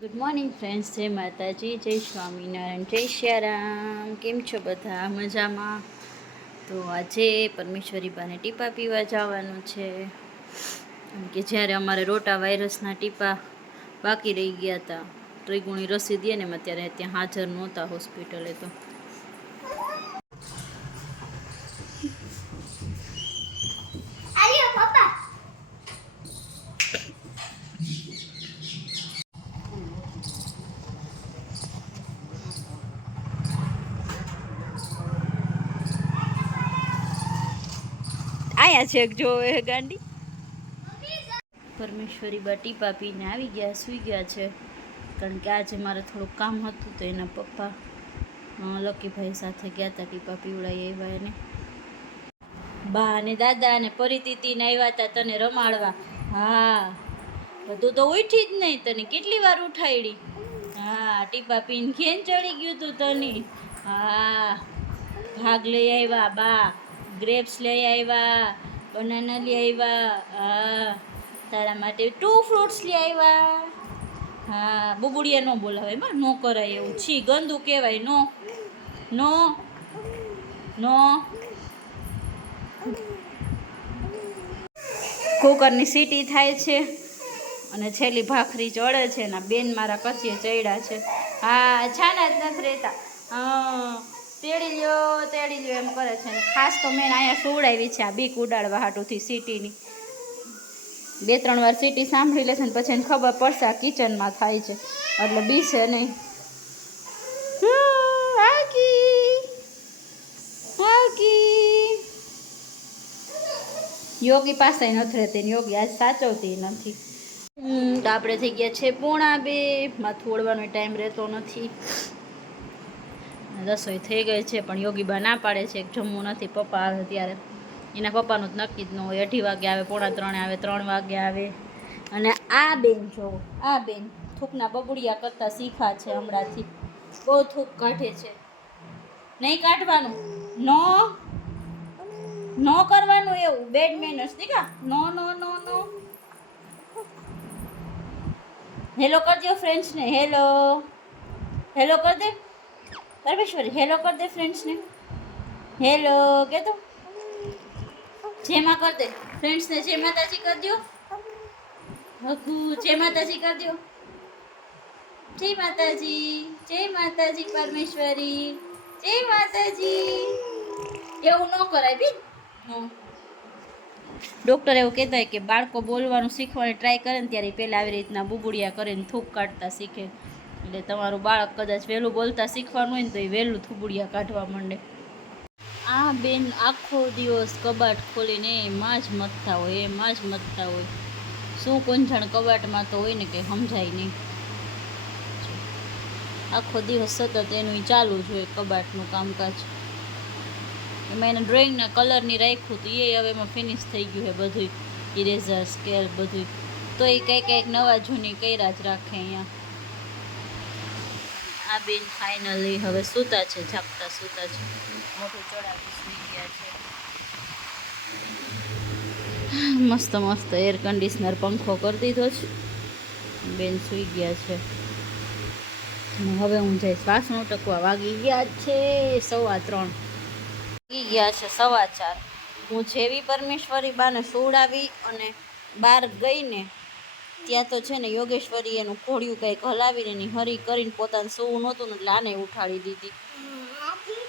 Good morning friends જય માતાજી, જય સ્વામિનારાયણ, જય શ્યારામ. કેમ છો બધા? મજામાં? તો આજે પરમેશ્વરી બાને ટીપા પીવા જવાનું છે. કે જ્યારે અમારે રોટા વાયરસના ટીપા બાકી રહી ગયા હતા, ત્રિગુણી રસી દે ને એમાં ત્યારે ત્યાં હાજર નહોતા હોસ્પિટલે તો. આયા છે જોવે ગાંડી. પરમેશ્વરી બા ટીપા પીને આવી ગયા, સૂઈ ગયા છે. કારણ કે આજે મારે થોડુંક કામ હતું તો એના પપ્પા લકીભાઈ સાથે ગયા હતા ટીપા પીવડાઈ આવ્યા એને. બા અને દાદા અને પરિતીતીને આવ્યા હતા તને રમાડવા. હા, બધું તો ઉઠી જ નહીં, તને કેટલી વાર ઉઠાડી હા, ટીપા પીને ઘેન ચડી ગયું તું તને. હા, ભાગ લઈ આવ્યા બા. ગ્રેપ્સ લઈ આવ્યા બનાના લઈ આવ્યા, હા, તારા માટે ટુ ફ્રૂટ્સ લઈ આવ્યા. હા, બુબુડિયા ન બોલાવે એમાં નો કરાય એવું. છી, ગંદુ કહેવાય, નો નો નો. કુકરની સીટી થાય છે અને છેલ્લી ભાખરી ચડે છે ને બેન મારા કચીએ ચડ્યા છે. હા, છાના જ નથી રહેતા. હા. તેડી લ્યો તેડી લ્યો એમ કરે છે. ખાસ તો મેં અહીંયા સુવડાવી છે આ બીક ઉડાડવા હાટુથી સિટીની. બે ત્રણ વાર સિટી સાંભળી લેશે ને પછી એને ખબર પડશે આ કિચનમાં થાય છે. એટલે બીશે નહીં. હા, આકી આકી યોગી પાસે નથી રહેતી યોગી આજ સાચવતી નથી. તો આપણે થઈ ગયા છે પોણા બે. માથું ઓળવાનો ટાઈમ રહેતો નથી. રસોઈ થઈ ગઈ છે, પણ યોગી બા ના પાડે છે જમવું નથી, પપ્પા આવે ત્યારે એના પપ્પાનું જ નક્કી જ ન હોય, અઢી વાગે આવે, પોણા ત્રણે આવે, ત્રણ વાગે આવે. અને આ બેન જો, આ બેન થૂકના બબુડિયા કરતા શીખા છે હમણાંથી. બહુ થૂક કાઢે છે. નહીં કાઢવાનું? નો નો કરવાનું એવું bad manners દીકા no no no no. Hello કરજો ફ્રેન્ડ્સને હેલો હેલો કર દે. પરમેશ્વરી, હેલો કર દે ફ્રેન્ડ્સને હેલો, કે તો? જેમાં કર દે. ફ્રેન્ડ્સને જય માતાજી કર દો હકુ જય માતાજી કર દો જય માતાજી જય માતાજી પરમેશ્વરી. જય માતાજી. એવું ન કરાય બી. હં. ડૉક્ટર એવું કહેતા હોય કે બાળકો બોલવાનું શીખવાની ટ્રાય કરે ને ત્યારે પહેલાં આવી રીતના બુબુડિયા કરીને થૂક કાઢતા શીખે. એટલે તમારું બાળક કદાચ વહેલું બોલતા શીખવાનું હોય ને તો એ વહેલું થૂબુડિયા કાઢવા માંડે. આ બેન આખો દિવસ કબાટ ખોલીને એમાં જ મથતા હોય એમાં જ મથતા હોય. શું કુંજણ કબાટમાં તો હોય ને કે સમજાય નહીં. આખો દિવસ સતત એનું ચાલુ જ હોય કબાટનું કામકાજ. એમાં એને ડ્રોઈંગના કલરની રાખ્યું હતું એ હવે એમાં ફિનિશ થઈ ગયું છે બધું ઇરેઝર સ્કેલ બધું તો એ કંઈક કંઈક નવા જૂની કર્યા જ રાખે અહીંયા. આ બેન ફાઇનલી હવે સૂતા છે જાગતા સૂતા છે. મોઢું ચડાવી સૂઈ ગયા છે. મસ્ત મસ્ત એર કન્ડિશનર પંખો કરી દીધો છે. બેન સૂઈ ગયા છે. હવે હું જઈશ વાસણ ટકવા વાગી ગયા છે, સવા ત્રણ. વાગી ગયા છે સવા ચાર. હું જેવી પરમેશ્વરી બાને સુવડાવી અને બહાર ગઈને ત્યાં તો છે ને યોગેશ્વરી એનું ઘોડિયું કંઈક હલાવીને એની હરી કરીને પોતાને સૂવું નહોતું ને એટલે ઉઠાડી દીધી.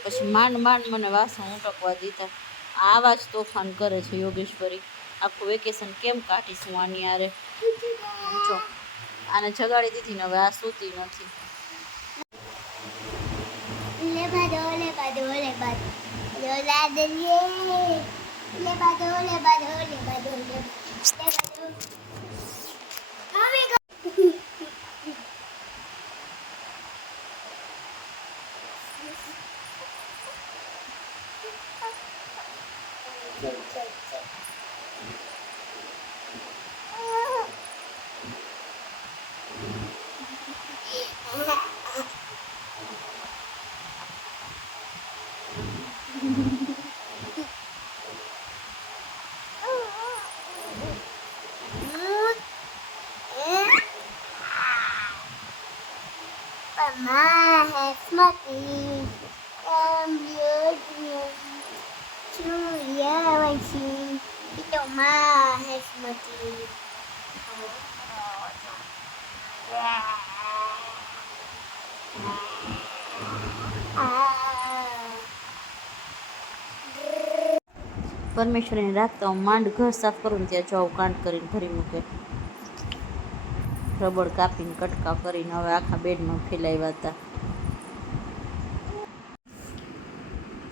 પછી માંડ માંડ મને વાસણ ઉટકવા દીધા. આવા જ તોફાન કરે છે યોગેશ્વરી. આખું વેકેશન કેમ કાઢીશું આની આરે જો આને જગાડી દીધી ને હવે આ સૂતી નથી. Levado, ちゃいちゃい。Levado, levado. Amigo. માં હે સ્મતી એમ યોજના સૂર્યવંશી એ તો માં હે સ્મતી પરમેશ્વરીને રાખતા હું માંડ ઘર સાફ કરું ને ત્યાં જાઉં કાંડ કરીને ભરી મૂકે રબડ કાપીને કટકા કરીને હવે આખા બેડમાં ફેલાવ્યા હતા.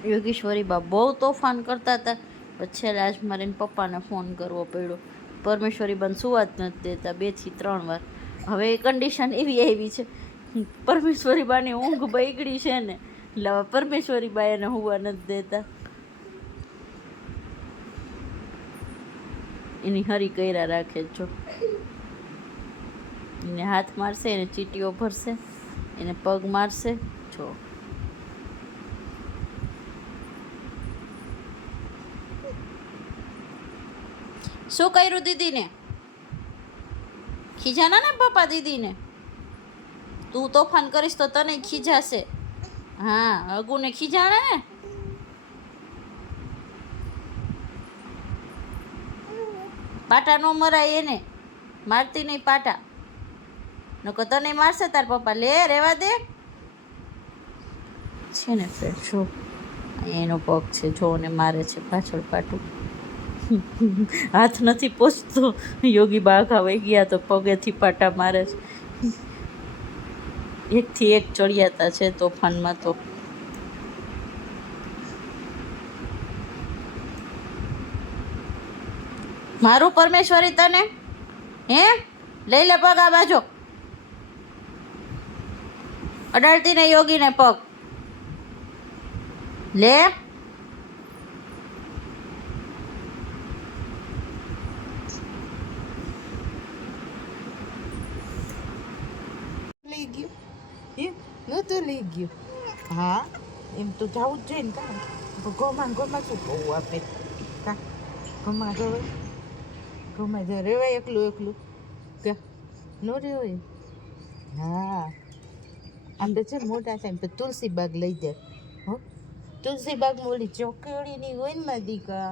યોગેશ્વરી બા બહુ તોફાન કરતા હતા. પછી છેલ્લે આજ મારે પપ્પાને ફોન કરવો પડ્યો. પરમેશ્વરી બાને સુવા જ નથી દેતા, બેથી ત્રણ વાર. હવે કંડિશન એવી આવી છે. પરમેશ્વરી બાની ઊંઘ બગડી છે ને, એટલે હવે પરમેશ્વરી બા એને હુવા નથી દેતા. એની હરી કર્યા રાખે જો. એને હાથ મારશે, એને ચીટીઓ ભરશે, એને પગ મારશે. છો શું કર્યું દીદીને? ખીજાના ને પપ્પા દીદીને? તું તોફાન કરીશ તો તને ખીજાશે. હા, અગુને ખીજાણે ને? પાટા નો મરાય એને. મારતી નહીં પાટા. નકો તને મારશે, તાર પપ્પા લે, રેવા દે. છે ને ફ્રેન્ડ જો. એનો પગ છે, જો ને મારે છે પાછળ પાટું. હાથ નથી પહોંચતો યોગી બાઘા વહી ગયા તો પગેથી પાટા મારે છે. એકથી એક ચડિયાતા છે તોફાનમાં તો. મારું પરમેશ્વરી તને? હે? લઈ લે પગ આ બાજુ. અડાડતી ને યોગીને પગ. લે. લઈ ગયું. એમ નહોતું લઈ ગયું. હા, એમ તો જવું જ જોઈએ ને કા ગોમાં ગોમાં શું? કહું આપણે કા? ગોમાં જવાય ગોમાં જ રેવાય એકલું એકલું. કે ન રેવાય હા. આપણે છે મોટા થાય તો તુલસી બાગ લઈ જાય હો. તુલસી બાગ ઓલી ચોકડીની હોય ને મારી દીકા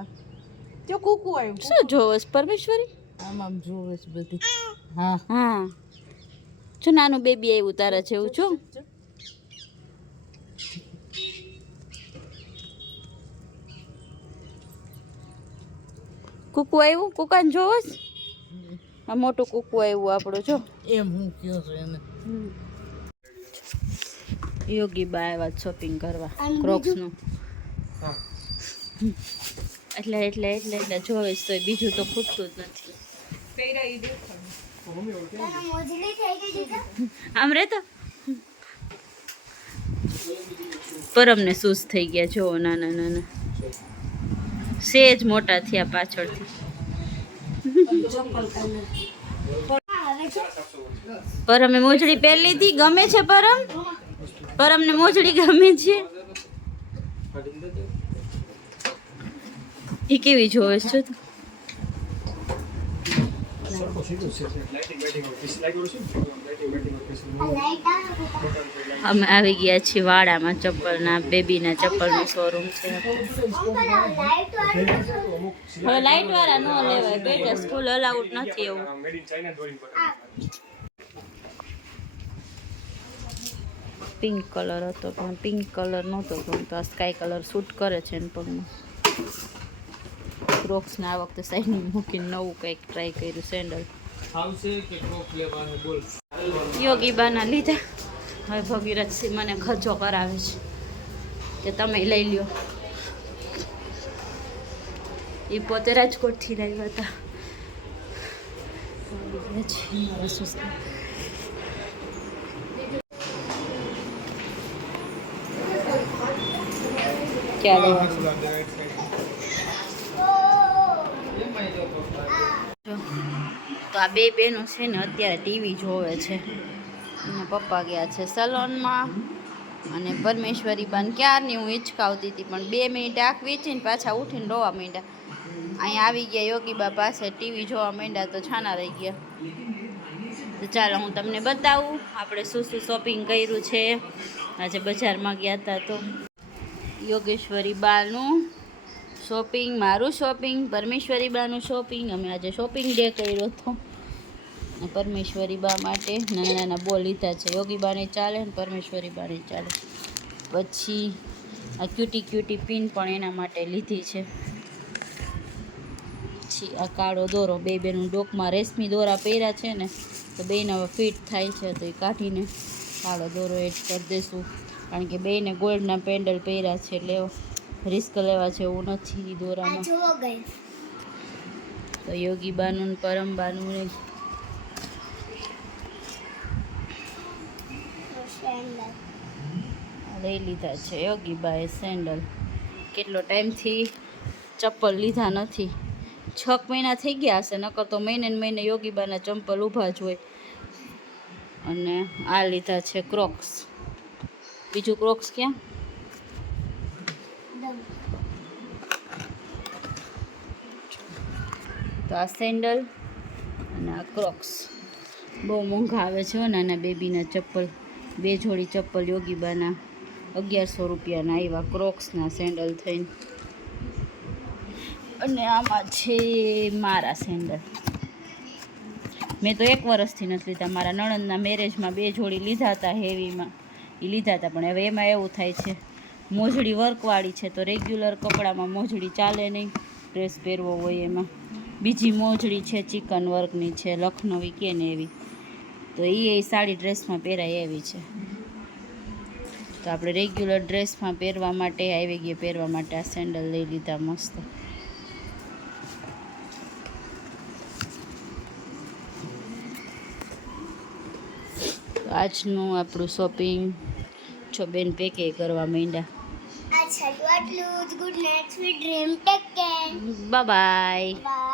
તો કૂકુ આવ્યું શું જોવસ પરમેશ્વરી? આમ આમ જોવસ બધું. હા. હા. જો નાનું બેબી આવ્યું તારા એવું છું. કુકુ આવ્યું? કુકાને જોવસ? આ મોટું કુકુ આવ્યું આપણું જો. એમ હું કયો છું એને? યોગી બા આવ્યા શોપિંગ કરવા ક્રોક્સનું એટલે એટલે એટલે એટલે જોઈશ તો બીજું તો ખૂટતું જ નથી. આમ રે તો? પરમને સુસ થઈ ગયા જો નાના નાના. સેજ મોટા થયા પાછળથી. પરમે મોજડી પહેરી લીધી ગમે છે પરમ? પરમને મોજડી ગમે છે. એ કેવી જોવે છે તું. અમે આવી ગયા છીએ વાડામાં ચપ્પલના, બેબીના ચપ્પલનો શોરૂમ છે. હવે લાઈટ વાળા ન લેવાય, બેટા સ્કૂલ અલાઉડ નથી એવું. પિંક કલર હતો પણ પિંક કલર નહોતો ગમતો. આ સ્કાય કલર સૂટ કરે છે ને પગમાં ક્રોક્સને આ વખતે સાઈડમાં મૂકીને નવું કંઈક ટ્રાય કર્યું સેન્ડલ યોગી બાના લીધા. હવે ભગીરથસિંહ મને ખર્ચો કરાવે છે. કે તમે લઈ લ્યો. એ પોતે રાજકોટથી લાવ્યા હતા. જો, તો આ બે બહેનો છે ને અત્યારે ટીવી જોવે છે. અને પપ્પા ગયા છે સલોનમાં. અને પરમેશ્વરી બાન ક્યારની હું હિંચકાવતી હતી પણ બે મિનિટ આંખ વેચીને પાછા ઉઠીને રોવા માંડ્યા. અહીંયા આવી ગયા યોગીબા પાસે ટીવી જોવા માંડ્યા તો છાના રહી ગયા. તો ચાલો હું તમને બતાવું આપણે શું શું શોપિંગ કર્યું છે? આજે બજારમાં ગયા હતા તો. યોગેશ્વરી બાનું શોપિંગ મારું શોપિંગ પરમેશ્વરી બાનું શોપિંગ અમે આજે શોપિંગ ડે કર્યો હતો. પરમેશ્વરી બા માટે નાના નાના બોલ લીધા છે. યોગી બાને ચાલે ને પરમેશ્વરી બાને ચાલે. પછી આ ક્યુટી ક્યુટી પિન પણ એના માટે લીધી છે. પછી આ કાળો દોરો બે બેનું ડોકમાં રેશમી દોરા પહેર્યા છે ને, તો બેને હવે ફિટ થાય છે તો એ કાઢીને કાળો દોરો એડ કરી દઈશું કારણ કે બેને ગોલ્ડના પેન્ડલ પહેર્યા છે એટલે રિસ્ક લેવા છે એવું નથી દોરામાં. તો યોગી બાનું પરમ બાનું લઈ લીધા છે. યોગી બાએ સેન્ડલ. કેટલો ટાઈમથી ચપ્પલ લીધા નથી. છ મહિના થઈ ગયા હશે નકર તો મહિને મહિને યોગી બાના ચંપલ ઊભા જ હોય. અને આ લીધા છે ક્રોક્સ બીજું ક્રોક્સ ક્યાં? તો આ સેન્ડલ અને આ ક્રોક્સ. બહુ મોંઘા આવે છે નાના બેબીના ચપ્પલ. બે જોડી ચપ્પલ યોગીબાના અગિયારસો રૂપિયાના આવ્યા ક્રોક્સના સેન્ડલ થઈને. અને આમાં છે મારા સેન્ડલ. મેં તો એક વર્ષથી નથી લીધા. મારા નણંદના મેરેજમાં બે જોડી લીધા હતા હેવીમાં. એ લીધા હતા, પણ હવે એમાં એવું થાય છે, મોજડી વર્કવાળી છે, તો રેગ્યુલર કપડામાં મોજડી ચાલે નહીં ડ્રેસ પહેરવો હોય એમાં. બીજી મોજડી છે ચિકન વર્કની છે, લખનવી કે ને એવી. તો એ સાડી ડ્રેસમાં પહેરાય એવી છે. તો આપણે રેગ્યુલર ડ્રેસમાં પહેરવા માટે આવી ગયા, પહેરવા માટે આ સેન્ડલ લઈ લીધા મસ્ત. આજનું આપણું શોપિંગ છો બેન પેકે કરવા માંડ્યા? અચ્છા તો આટલું good night sweet dream take care bye bye